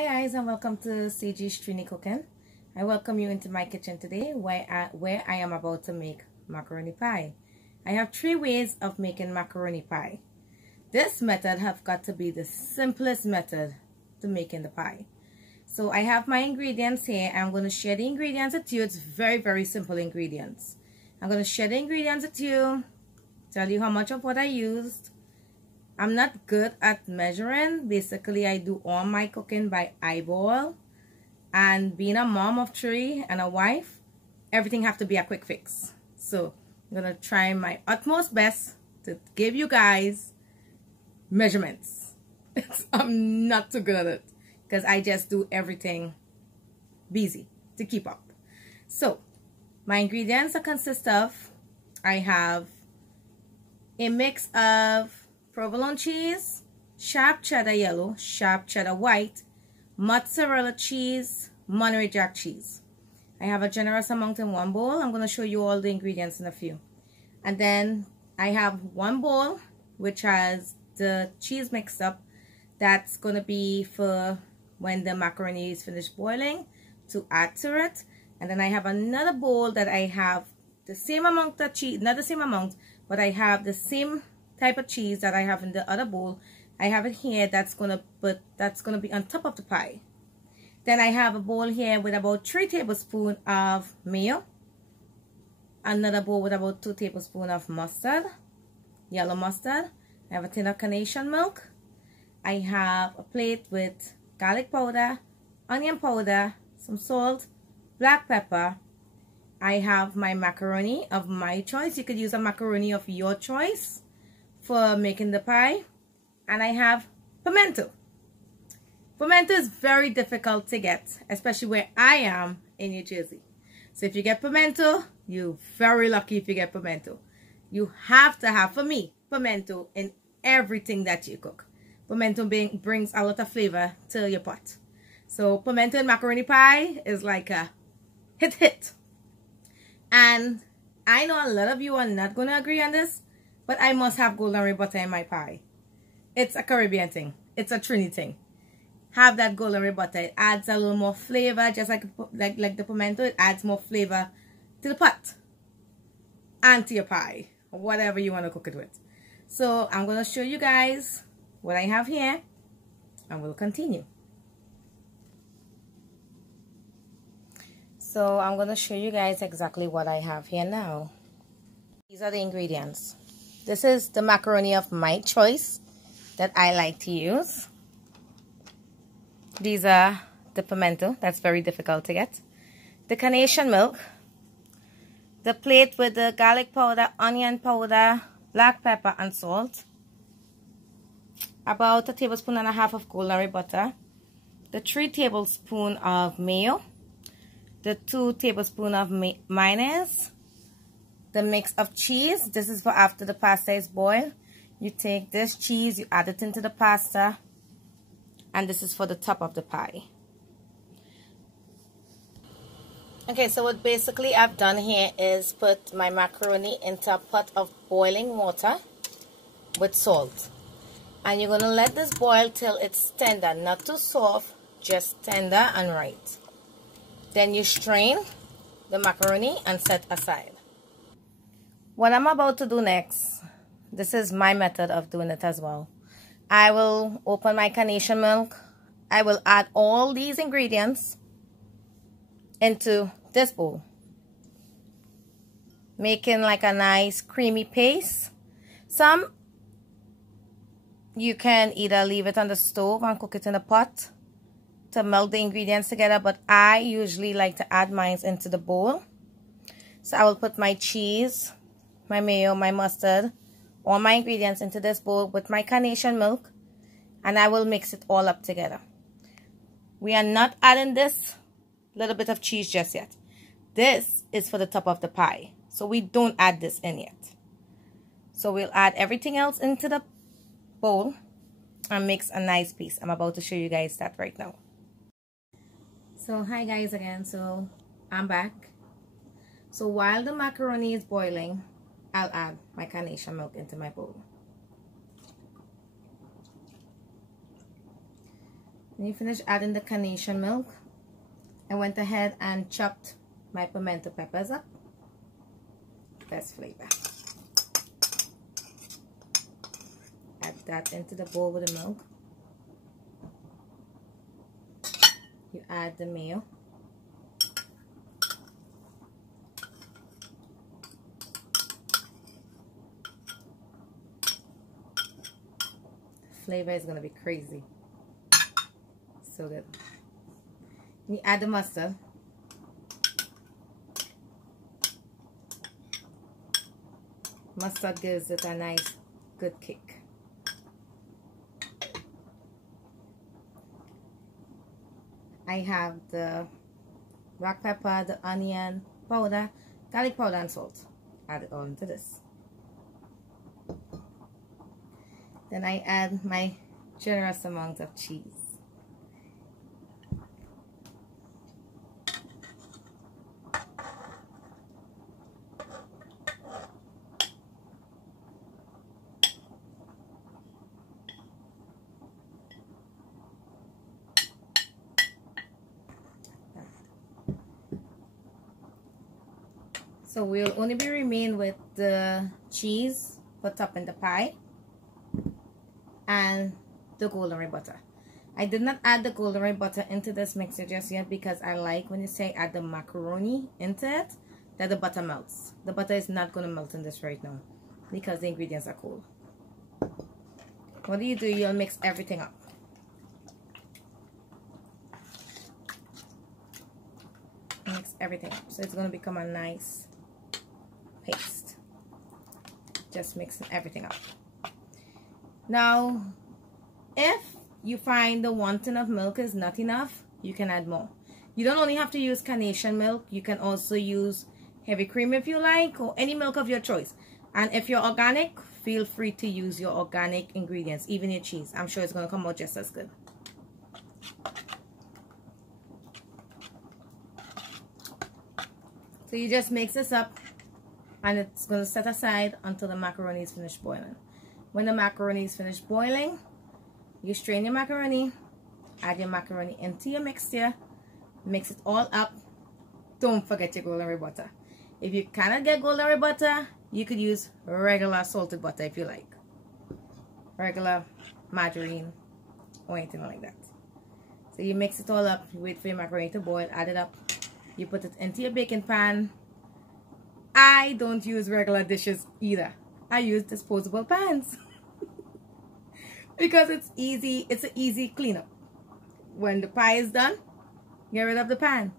Hi guys, and welcome to CG's Trini Cooking. I welcome you into my kitchen today where I am about to make macaroni pie. I have 3 ways of making macaroni pie. This method have got to be the simplest method to making the pie. So I have my ingredients here. I'm going to share the ingredients with you. It's very simple ingredients. I'm going to share the ingredients with you, tell you how much of what I used. I'm not good at measuring. Basically, I do all my cooking by eyeball. And being a mom of 3 and a wife, everything have to be a quick fix. So I'm going to try my utmost best to give you guys measurements. I'm not too good at it because I just do everything busy to keep up. So my ingredients consist of, I have a mix of provolone cheese, sharp cheddar yellow, sharp cheddar white, mozzarella cheese, Monterey Jack cheese. I have a generous amount in one bowl. I'm going to show you all the ingredients in a few. And then I have one bowl which has the cheese mixed up. That's going to be for when the macaroni is finished boiling to add to it. And then I have another bowl that I have the same amount of cheese, not the same amount, but I have the same type of cheese that I have in the other bowl. I have it here that's gonna be on top of the pie. Then I have a bowl here with about 3 tablespoons of mayo, another bowl with about 2 tablespoons of mustard, yellow mustard. I have a tin of carnation milk. I have a plate with garlic powder, onion powder, some salt, black pepper. I have my macaroni of my choice. You could use a macaroni of your choice for making the pie. And I have pimento. Pimento is very difficult to get, especially where I am in New Jersey. So if you get pimento, you're very lucky if you get pimento. You have to have, for me, pimento in everything that you cook. Pimento brings a lot of flavor to your pot. So pimento and macaroni pie is like a hit. And I know a lot of you are not going to agree on this, but I must have golden ray butter in my pie. It's a Caribbean thing. It's a Trini thing. Have that golden ray butter. It adds a little more flavor, just like the pimento. It adds more flavor to the pot and to your pie, or whatever you want to cook it with. So I'm going to show you guys what I have here, and we'll continue. So I'm going to show you guys exactly what I have here now. These are the ingredients. This is the macaroni of my choice that I like to use. These are the pimento. That's very difficult to get. The carnation milk. The plate with the garlic powder, onion powder, black pepper and salt. About 1.5 tablespoons of golden ray butter. The 3 tablespoons of mayo. The 2 tablespoons of mayonnaise. The mix of cheese. This is for after the pasta is boiled. You take this cheese, you add it into the pasta, and this is for the top of the pie. Okay, so what basically I've done here is put my macaroni into a pot of boiling water with salt. And you're going to let this boil till it's tender, not too soft, just tender and right. Then you strain the macaroni and set aside. What I'm about to do next, this is my method of doing it as well. I will open my carnation milk. I will add all these ingredients into this bowl, making like a nice creamy paste. Some you can either leave it on the stove and cook it in a pot to melt the ingredients together, but I usually like to add mine into the bowl. So I will put my cheese, my mayo, my mustard, all my ingredients into this bowl with my carnation milk, and I will mix it all up together. We are not adding this little bit of cheese just yet. This is for the top of the pie, so we don't add this in yet. So we'll add everything else into the bowl and mix a nice piece. I'm about to show you guys that right now. So hi guys again. So I'm back. So while the macaroni is boiling, I'll add my carnation milk into my bowl. When you finish adding the carnation milk, I went ahead and chopped my pimento peppers up. Best flavor. Add that into the bowl with the milk. You add the mayo. The flavor is going to be crazy. So good. You add the mustard. Mustard gives it a nice, good kick. I have the black pepper, the onion powder, garlic powder, and salt. Add it all into this. Then I add my generous amount of cheese. So we'll only be remain with the cheese for topping the pie and the golden rye butter. I did not add the golden rye butter into this mixture just yet because I like when you say add the macaroni into it that the butter melts. The butter is not going to melt in this right now because the ingredients are cold. What do? You'll mix everything up. Mix everything up so it's going to become a nice paste. Just mixing everything up. Now, if you find the 1 tin of milk is not enough, you can add more. You don't only have to use carnation milk. You can also use heavy cream if you like, or any milk of your choice. And if you're organic, feel free to use your organic ingredients, even your cheese. I'm sure it's going to come out just as good. So you just mix this up, and it's going to set aside until the macaroni is finished boiling. When the macaroni is finished boiling, you strain your macaroni, add your macaroni into your mixture, mix it all up. Don't forget your golden rye butter. If you cannot get golden rye butter, you could use regular salted butter if you like. Regular margarine or anything like that. So you mix it all up, you wait for your macaroni to boil, add it up. You put it into your baking pan. I don't use regular dishes either. I use disposable pans. Because it's easy, it's an easy cleanup. When the pie is done, get rid of the pan.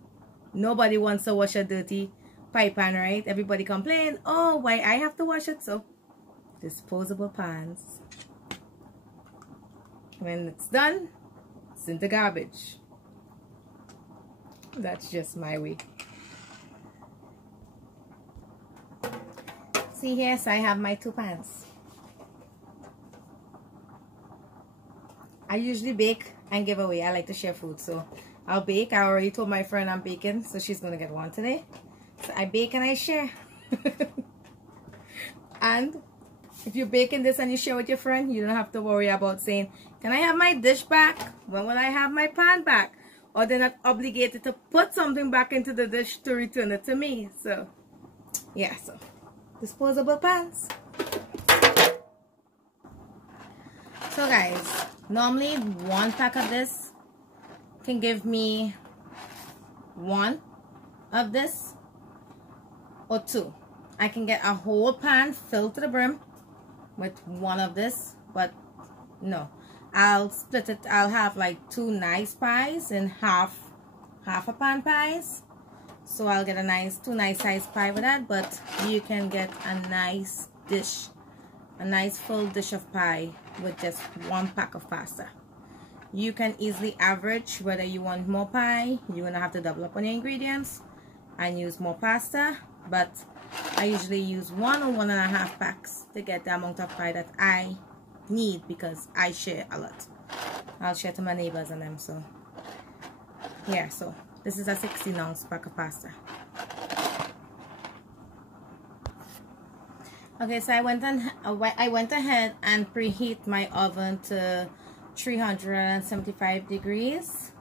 Nobody wants to wash a dirty pie pan, right? Everybody complain, oh, why I have to wash it? So, disposable pans. When it's done, it's in the garbage. That's just my way. See here, so I have my 2 pans. I usually bake and give away. I like to share food, so I'll bake. I already told my friend I'm baking, so she's going to get one today. So I bake and I share. And if you're baking this and you share with your friend, you don't have to worry about saying, can I have my dish back? When will I have my pan back? Or they're not obligated to put something back into the dish to return it to me. So, yeah, so disposable pans. So guys, normally 1 pack of this can give me 1 of this or 2. I can get a whole pan filled to the brim with 1 of this, but no. I'll split it. I'll have like 2 nice pies and half a pan pies. So I'll get a nice 2 nice sized pie with that, but you can get a nice dish, a nice full dish of pie with just 1 pack of pasta. You can easily average whether you want more pie. You're gonna have to double up on your ingredients and use more pasta, but I usually use 1 or 1.5 packs to get the amount of pie that I need because I share a lot. I'll share to my neighbors and them. So yeah, so this is a 16-ounce pack of pasta. Okay, so I went ahead and preheat my oven to 375 degrees.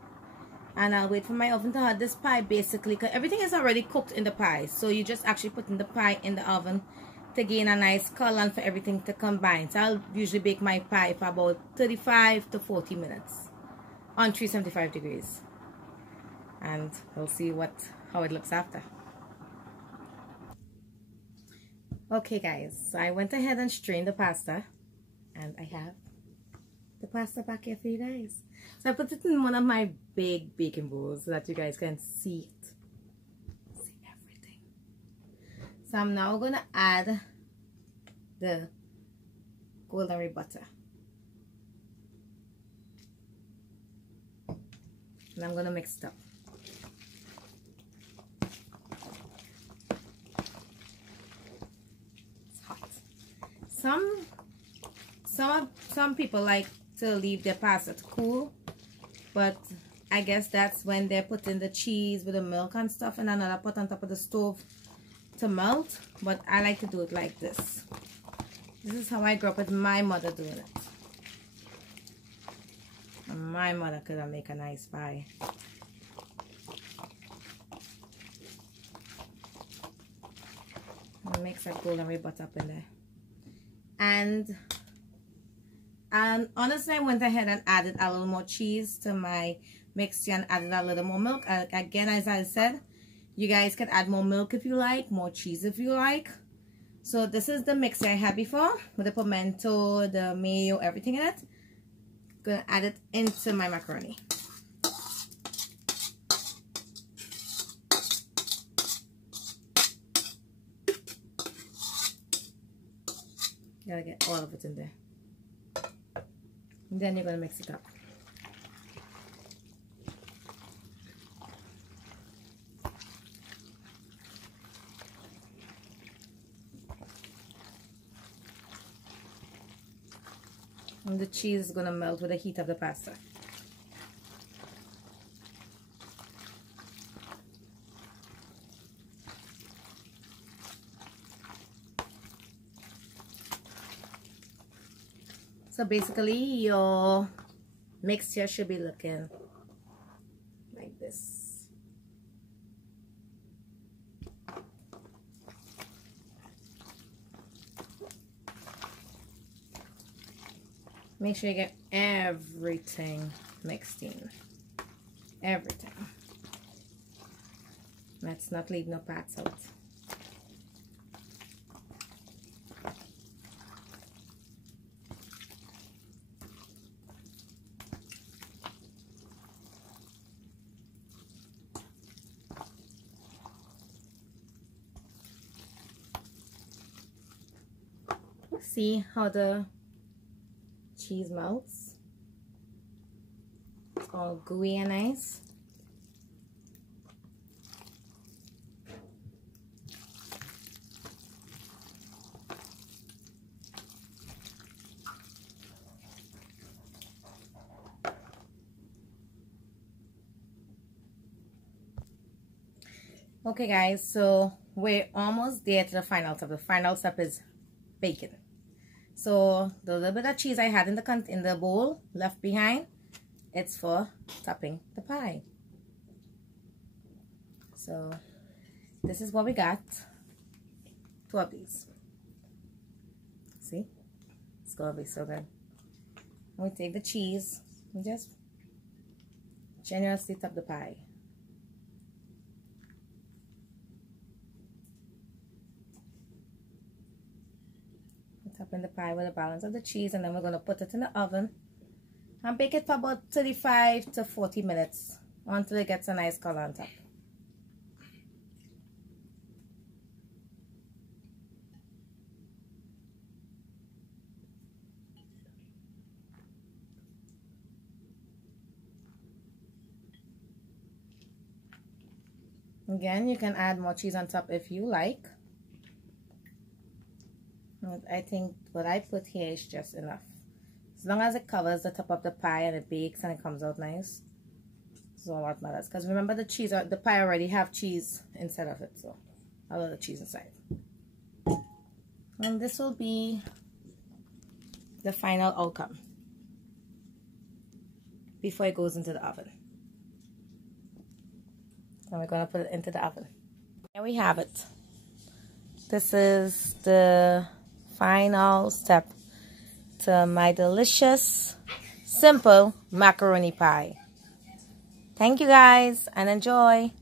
And I'll wait for my oven to hot. This pie basically, because everything is already cooked in the pie, so you just actually putting the pie in the oven to gain a nice color and for everything to combine. So I'll usually bake my pie for about 35 to 40 minutes on 375 degrees, and we'll see how it looks after. Okay guys, so I went ahead and strained the pasta, and I have the pasta back here for you guys. So I put it in one of my big baking bowls so that you guys can see it. See everything. So I'm now going to add the golden ray butter. And I'm going to mix it up. It's hot. Some people like to leave their pasta to cool, but I guess that's when they're putting the cheese with the milk and stuff in another pot on top of the stove to melt. But I like to do it like this. This is how I grew up with my mother doing it. And my mother could make a nice pie. I'll mix that golden ray butter up in there. And honestly, I went ahead and added a little more cheese to my mixture and added a little more milk. Again, as I said, you guys can add more milk if you like, more cheese if you like. So this is the mixture I had before with the pimento, the mayo, everything in it. Gonna add it into my macaroni. Gotta get all of it in there. And then you're going to mix it up. And the cheese is going to melt with the heat of the pasta. So basically your mixture should be looking like this. Make sure you get everything mixed in. Everything. Let's not leave no parts out. See how the cheese melts? It's all gooey and nice. Okay guys, so we're almost there to the final step. The final step is baking. So the little bit of cheese I had in the bowl left behind, it's for topping the pie. So this is what we got. 2 of these. See? It's gonna be so good. We take the cheese and just generously top the pie. Topping the pie with the balance of the cheese, and then we're going to put it in the oven and bake it for about 35 to 40 minutes until it gets a nice color on top. Again, you can add more cheese on top if you like. I think what I put here is just enough. As long as it covers the top of the pie and it bakes and it comes out nice, that's all that matters. Because remember, the pie already have cheese inside of it, so a little cheese inside. And this will be the final outcome. before it goes into the oven. Now we're going to put it into the oven. There we have it. This is the final step to my delicious, simple macaroni pie. Thank you guys and enjoy.